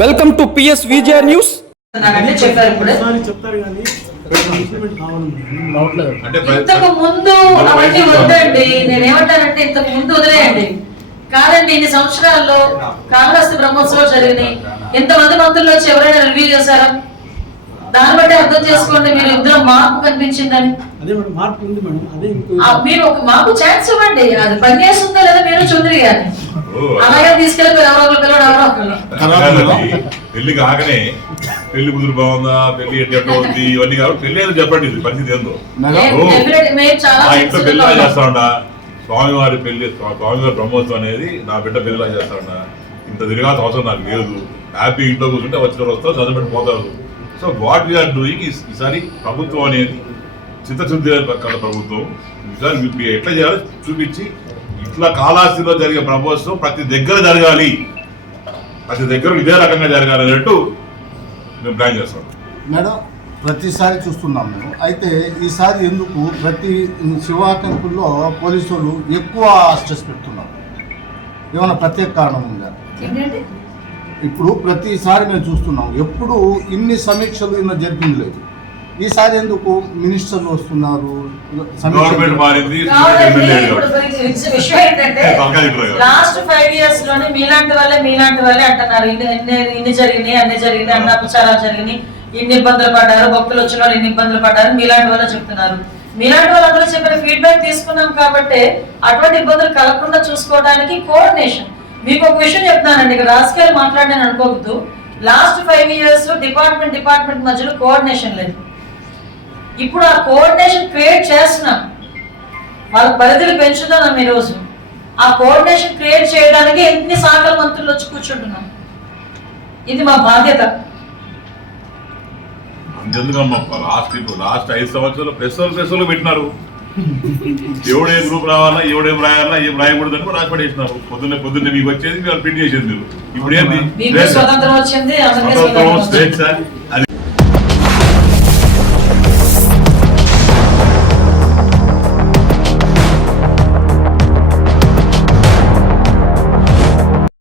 Welcome to PS Vijaya news ఇంతకు ముందు అవన్నీ వద్దండి. నేనేమంటానంటే ఇంతకు ముందు వదిలేయండి. కాదండి ఇన్ని సంవత్సరాల్లో కాళహస్తి బ్రహ్మోత్సవాలు జరిగినాయి. ఇంతమంది మంత్రులు వచ్చి ఎవరైనా రివ్యూ చేశారా? దాన్ని బట్టి అర్థం చేసుకోండి మీరు ఇందులో మార్పు కనిపించిందని. మీరు ఒక మాకు ఛాన్స్ ఇవ్వండి. అది పని చేస్తుందో లేదా మీరు చౌదరి గారిని ఓ, అలాగే తీసుకెళ్ళిపోయి ఎవరో ఒకరు పిల్లడు ఎవరో ఒకరు కాదండి. పెళ్ళి కాకనే పెళ్ళి కుదురు బాగుందా పెళ్ళి ఎట్లా ఉంది ఇవన్నీ కాబట్టి పెళ్ళి ఏదో చెప్పండి ఇది పరిస్థితి ఏందో. ఓ, నా ఇంట్లో గా చేస్తా ఉంటా స్వామివారి పెళ్ళి స్వా- స్వామివారి బ్రహ్మోత్సవం అనేది నా బిడ్డ పెళ్ళిలా చేస్తా ఉంటా ఇంత తిరగాల్సిన అవసరం నాకు లేదు. హ్యాపీ ఇంట్లో కూర్చుంటే వచ్చిన వాళ్ళు వస్తారు చదివిపెట్టి పోతారు. సో వాట్ వీఆర్ డూయింగ్ ఈసారి ప్రభుత్వం అనేది చిత్తశుద్ధి కల ప్రభుత్వం ఈసారి మీకు ఎట్లా చేయాలో చూపించి ఇట్లా కాళాస్తిలో జరిగే బ్రహ్మోత్సవం ప్రతి దగ్గర జరగాలి. ప్రతి దగ్గర ఇదే రకంగా జరగాలి అన్నట్టు మేము ప్లాన్ చేస్తాం. మేడం ప్రతిసారి చూస్తున్నాం మేము. అయితే ఈసారి ఎందుకు ప్రతి శివ టెంపుల్లో పోలీసు వాళ్ళు ఎక్కువ స్ట్రెస్ పెడుతున్నారు? ఏమైనా ప్రత్యేక కారణం ఉందా? ఇప్పుడు ప్రతిసారి మేము చూస్తున్నాం. ఎప్పుడు ఇన్ని సమీక్షలు ఇన్న జరిపింది లేదు. ఈసారి ఎందుకు మినిస్టర్లు వస్తున్నారు? గవర్నమెంట్ మారింది విషయం- ఏంటంటే. లాస్ట్ ఫైవ్ ఇయర్స్లోనే మీలాంటి వాళ్ళే మీలాంటి వాళ్ళే అంటున్నారు. ఇన్ని జరిగినాయి అన్ని జరిగినాయి అన్న అపచారాలు జరిగినాయి. ఇన్ని ఇబ్బందులు పడ్డారు భక్తులు వచ్చిన వాళ్ళు ఇన్ని ఇబ్బందులు పడ్డారు మీలాంటి వాళ్ళే చెప్తున్నారు. మీలాంటి వాళ్ళందరూ చెప్పిన ఫీడ్బ్యాక్ తీసుకున్నాం కాబట్టి అటువంటి ఇబ్బందులు కలగకుండా చూసుకోవడానికి కోఆర్డినేషన్ మీకు ఒక విషయం చెప్తానండి ఇక్కడ రాజకీయాలు మాట్లాడాను అనుకోవద్దు. Last five years department department మధ్యలో కోఆర్డినేషన్ లేదు. ఇప్పుడు ఆ కోఆర్డినేషన్ క్రియేట్ చేస్తున్నాం. వాళ్ళ పరిధులు పెంచుతున్నాం ఈరోజు ఆ కోఆర్డినేషన్ క్రియేట్ చేయడానికి ఎన్ని శాఖల మంత్రులు వచ్చి కూర్చుంటున్నాం? ఇది మా బాధ్యత. లాస్ట్ ఇప్పుడు లాస్ట్ ఐదు సంవత్సరాలు ప్రెస్ ప్రెస్ పెట్టినారు. ఎవడే గ్రూప్ రావాలా ఎవడేం రాయాలా ఏం రాయకూడదని కూడా రాసి పడేసినారు పొద్దున్నే పొద్దున్నే మీకు వచ్చేది మీరు ప్రింట్ చేసేది మీరు. ఇప్పుడు ఏంది స్వేచ్ఛ